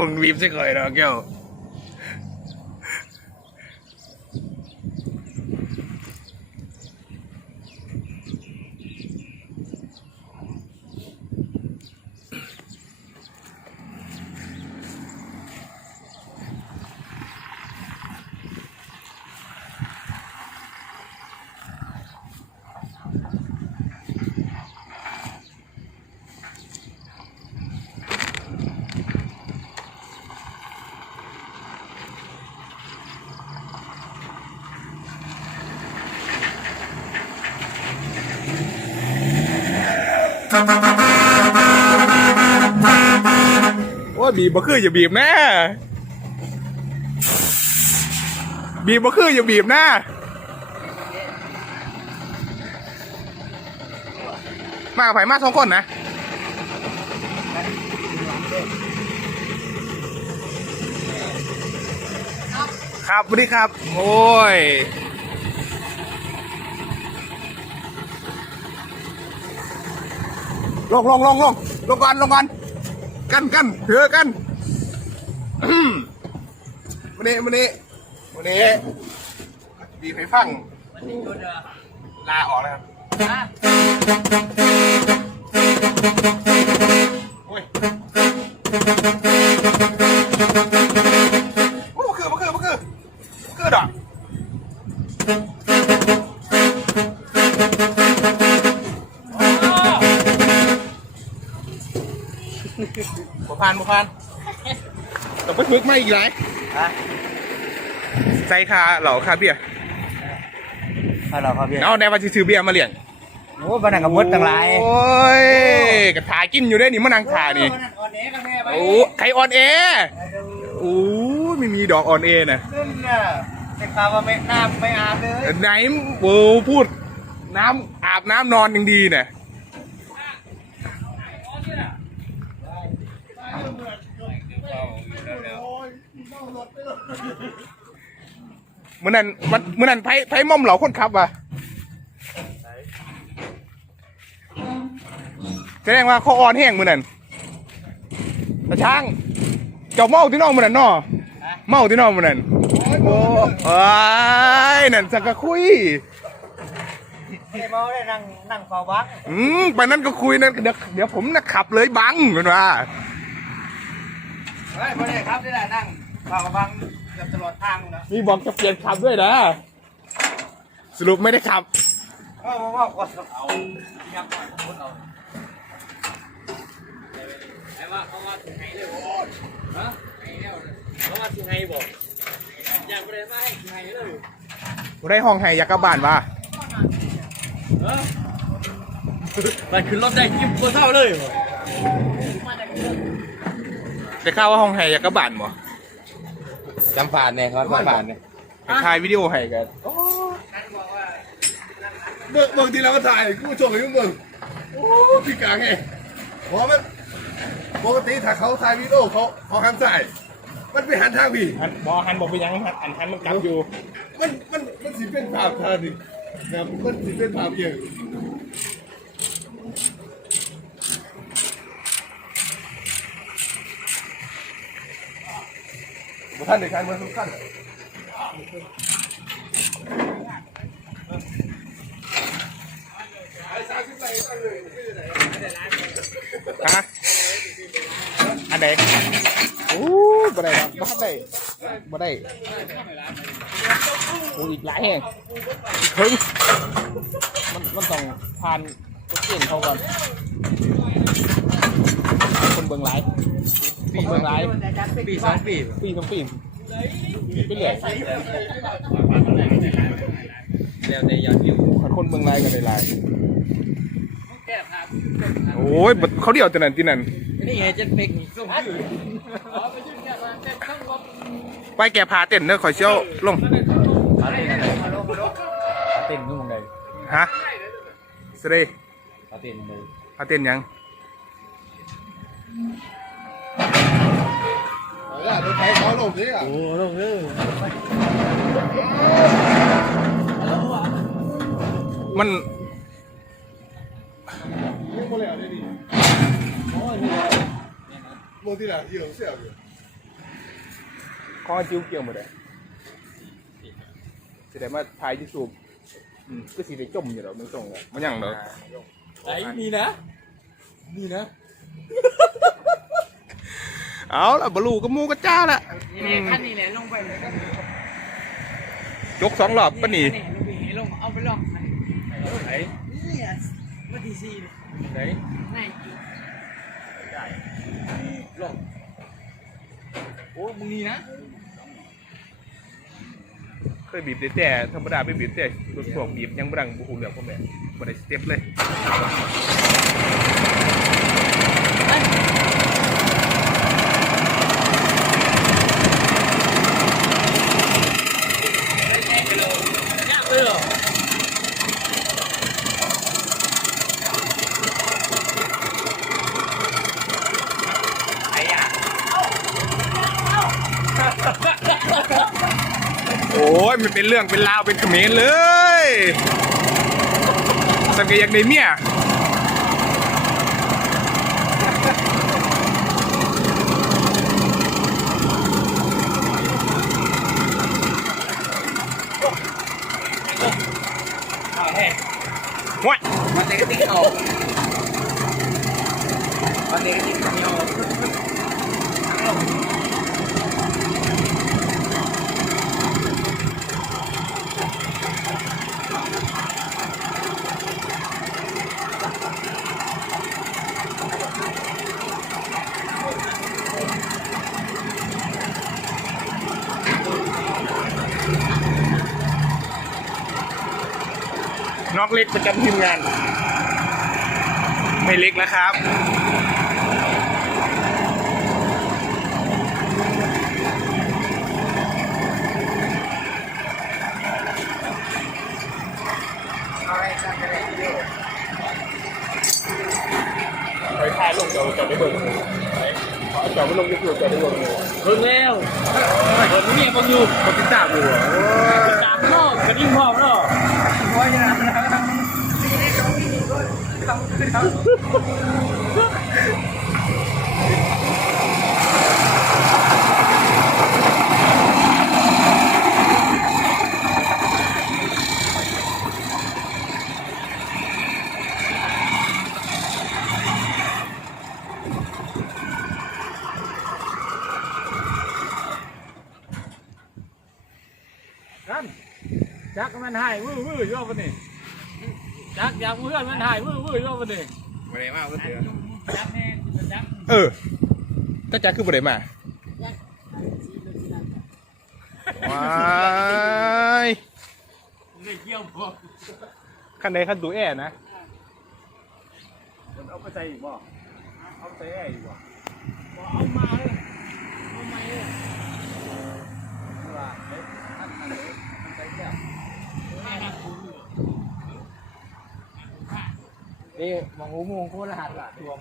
มึงบีบใส่ ว่าบีบบ่คืออย่าบีบนะบีบบ่คืออย่าบีบนะมากับไผมาสองคนนะครับสวัสดีครับ โอ้ย ลงลงลงลงลงก่อนลงก่อนกันกันเถือกันมวันนี้วันนี้วันนี้บีบให้ฟังลาออกแล้วครับ ต้องไปฝึกมาอีกหลายฮะใจคาเหล่าคาเบียร์ฮัลโหลครับพี่เอาแนวว่าสิซื้อเบียร์มาเลี้ยงโอ้บ้านนังกับมดต่างหลายโอ้ยกระถากินอยู่ได้นี่มะนางถานี่อ่อนเอกับแม่ไปโอ้ใครออนเอโอ้ยไม่มีดอกออนเอนะขึ้นน่ะแต่ข่าวว่าไม่น้ำไม่อาบเลยไหนโอ้พูดน้ำอาบน้ำนอนยังดีน่ะ เมื่อนั้นมันเมื่อนั้นไพ่ไพ่ม่อมเหล่าคนขับว่ะแสดงว่าเขาอ่อนแห้งมื่อนั้นตาช่างเจ้าเมาที่น้องมื่อนั้นนาะเมาที่น้องมื่อนั้นโอ้ยนั่นสักกะคุยไอ้เมาได้นั่งนั่งเฝ้าบักอืมไปนั้นก็คุยนะเดี๋ยวเดี๋ยวผมนะขับเลยบังเหมือนว่าเฮ้ยไม่ได้ครับนี่แหละนั่ง เฝ้าบังเกือบตลอดทางนะมีบอกจะเปลี่ยนขับด้วยนะ สรุปไม่ได้ขับ เออมาว่ากดเอายับก่อนกดเอาไอ้ว่าเขาว่าถึงไงเลยโอ้ฮะไงเนี่ยเขาว่าถึงไงบอกยังไม่ได้มาให้ถึงไงเลยกูได้ห้องไห้ยักษ์กลับบ้านว่าเออมันขึ้นรถได้กินตัวเท่าเลยบ่ได้ข่าวว่าห้องไห้ยักษ์กลับบ้านบ่ จำผ่านเนี่ยครับจำผ่านเนี่ยไปถ่ายวิดีโอให้กันเบิกเบิกทีแล้วก็ถ่ายกูชมให้มึงเบิกโอ้พี่กลางไงเพราะมันปกติถ้าเขาถ่ายวิดีโอเขาเขาหันซ้ายมันไปหันทางพี่หันบอหันบอกไปยังหันอันหันมันกลับอยู่ มันมันมันสิเป็นภาพทางนี่นะมันสิเป็นภาพอย่าง ท่านในกชารเมืองสำคัญฮะอันไหนโอ้บ่ได้ครับบ่ทันได้บ่ได้โอ้อีกหลายแห่งอีกครึ่งมันมันต้องผ่านคนเก่งเขาก่อนคนเบิ่งหลาย คนเบิ่งหลายปีสองปีปีสองปีไปเรื่อยแล้วแต่ยอดวิวคนเบิ่งหลายกันได้หลายโอ้ยบ่เขาเดียวแต่นั้นที่นั่นนี่ไงจะเป็กส่งชื่อไปแก่พาเต้นเด้อขอยเชี่ยวลงมาเต้นอะไรมาลงมาลงมาเต้นนู่นเลยฮะสเตย์มาเต้นเลยพาเต้นหยัง เอาล่ะรถไฟเขาลงนี่อะโอ้ลงเลยมันยังบ่แล้วได้ดิโอ้ยนี่โมที่ละเหี่ยวเสียอยู่ขอจิ้วเกี่ยวหมดเลยแสดงว่าถ่ายยูทูบก็สีได้จมอยู่แล้วมันส่งอะมันยังเนาะไอ้นี่นะ นี่นะ เอาละบลูกับหมูกับจ้าละนี่แหละขั้นนี่แหละลงไปเลยก็ยกสองรอบปะนี่ลงไปลงเอาไปลองไหนไหนนี่อะมาทีซีไหนไหนได้ลงโอ้มึงนี่นะเคยบีบแต่แต่ธรรมดาไปบีบแต่รถพวกบีบยังบรังบุหูเหลืองพ่อแม่บ่ได้สเต็ปเลยยากเลยเหรอไอ้ยะ โอ้ ยมันเป็นเรื่องเป็นราวเป็นเขมรเลยสังเกตอย่างในเมียเอาแห้ยมันเด็กติ๊กเอามันเด็กติ๊กเอา นอกเล็กประจำทีมงาน ไม่เล็กแล้วครับไปถ่ายลงจ้าเจ้าได้เบิ่งเจ้าไม่ลงยูทูบเจ้าได้เบิ่งเบิ่งแล้วเบิ่งนี่บังอยู่คนติดตามอยู่ อะตามนอกกระดิ่งพร้อเนาะนั่น จักมันหายวื้อวื้อย่อปะนี่จักอยากเพื่อนมันหายวื้อวื้อย่อปะนี่ไม่ได้มาก็เสียจักแน่สิจักเออถ้าจักคือบ่ได้มาว้ายเลยเกี่ยวพวกคันใดคันตูแอร์นะมันเอาไปใส่อีกบ่เอาใส่แอร์อีกบ่บ่เอามาเลยเอามาเลยว่าเอ๊ะท่านมันเลยมันใส่แก้ว นี่มองหูมงโคตรหัสละดวง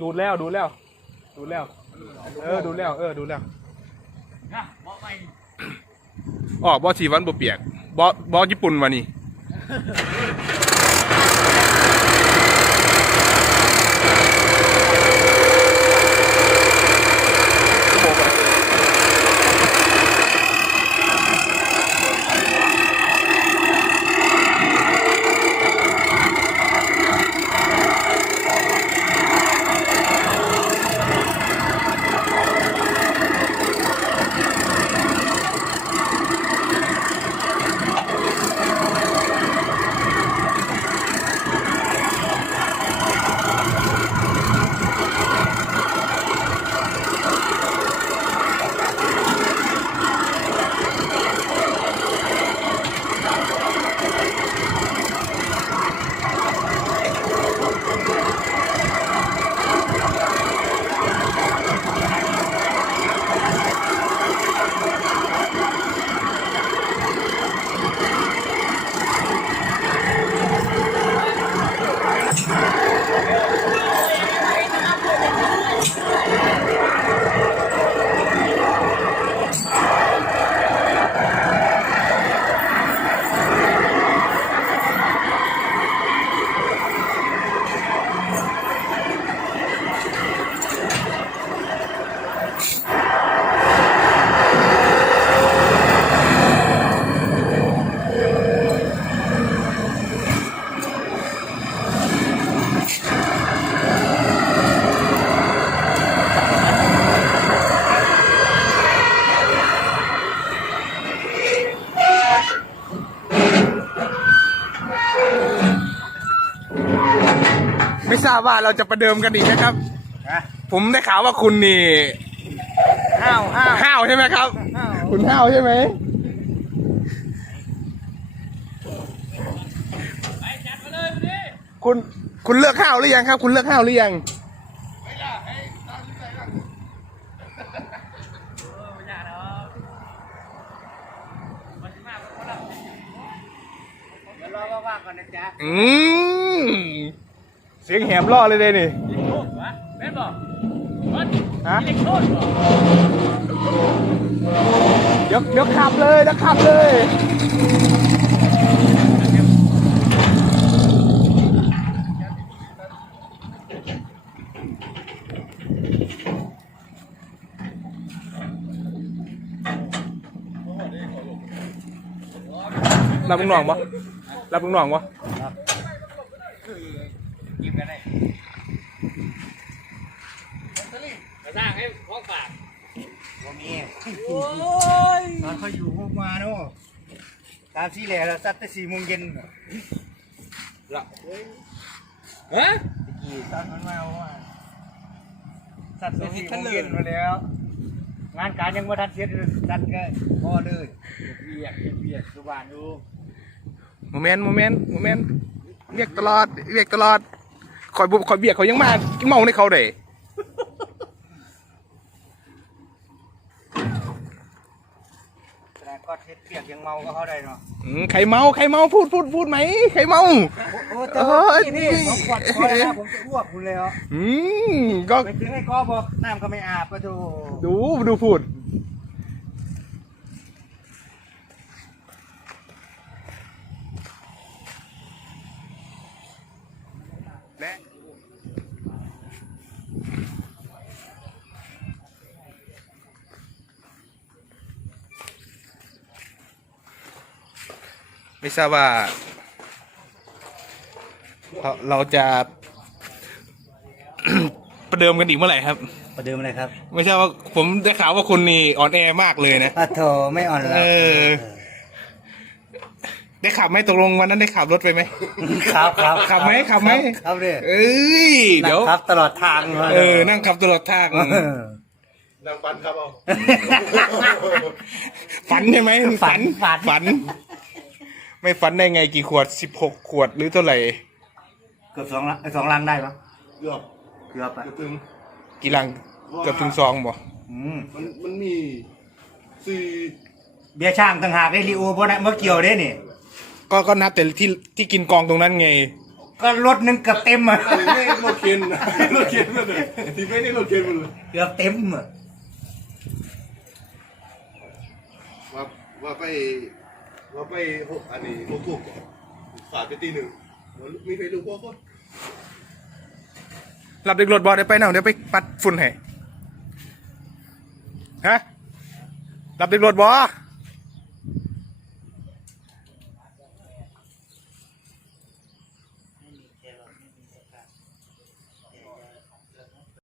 ดูดแล้วดูดแล้ว ดูดแล้ว เออดูดแล้วเออดูดแล้วนะบอกไปอ๋อบอสีวันบ่เปียกบอบอญี่ปุ่นวะนี่ ไม่ทราบว่าเราจะประเดิมกันอีกนะครับ ผมได้ข่าวว่าคุณนี่ห้าวห้าวห้าวใช่ไหมครับห้าวคุณห้าวใช่ไหมคุณคุณเลือกห้าวหรือยังครับ คุณเลือกห้าวหรือยังเดี๋ยวรอว่างๆก่อนนะจ๊ะอืม เสียงแหบล่อเลยเด้นี่โทษวะแม่นบอกมันฮะเล็กโทษบอกเดี๋ยวเดี๋ยวขับเลยเดี๋ยวขับเลย รับลุงหน่องปะรับลุงหน่องปะ กินกันได้มาสร้างให้พ้องฝากบ่มีโอ้ยตอนเขาอยู่พวกมาเนาะตามที่แหล่เราซัดแต่สี่โมงเย็นฮะตะกี้ตอนมันมาว่าซัดแต่สี่โมงเย็นมาแล้ว งานการยังไม่ทันเสร็จเลยซัดก็พอเลยเบียกเบียกสุบานดูโมเมนต์โมเมนต์โมเมนต์เรียกตลอดเรียกตลอด คอยบุคอยเบียกเขายังมาเมาในเขาเด้แต่ก็เทศเปียกยังเมาก็เขาได้เนาะอืมใครเมาใครเมาพูดพูดพูดไหมใครเมา โอ้แต่ว่าเออที่นี่สองขวดพอแล้วนะผมจะอ้วกคุณเลยเหรออืมก็ไปถึงให้ก็บอกน้ำก็ไม่อาบก็ดูดูดูพูด ไม่ทราบว่าเราเราจะประเดิมกันอีกเมื่อไหร่ครับ ประเดิมเลยครับ ไม่ใช่ว่าผมได้ข่าวว่าคุณนี่อ่อนแอมากเลยนะอะโถไม่อ่อนแล้วเออ ได้ขับไหมตกลงวันนั้นได้ขับรถไปไหมครับครับขับไหมขับไหมครับเลยเอ้ยเดี๋ยวครับตลอดทางมาเออ นั่งขับตลอดทางเออนางปันครับเอาฝันใช่ไหมฝันฝันฝัน ไม่ฝันได้ไงกี่ขวดสิบหกขวดหรือเท่าไหร่ เกือบสองลังสองลังได้ปะเกือบเกือบอะเกือบถึงกี่ลังเกือบถึงซองบ่อืมมันมันมีสี่เบียร์ช่างต่างหากได้รีโอเพราะนั้นเมื่อเกี่ยวได้นี่ ก็ก็นับแต่ที่ที่กินกองตรงนั้นไง ก็รถหนึงเกือบเต็มอะอันนี้รถเข็นนะรถเข็นมาเลยที่ไม่ได้รถเข็นมาเลยเกือบเต็มอะว่าว่าไป เราไปหกอันนี้หกทุ่มฝาดไปตีหนึ่งมีใครรู้พวกคนหลับเด็กรถบอลเดี๋ยวไปหน่าเดี๋ยวไปปัดฝุ่นให้ฮะหลับเด็กรถบอ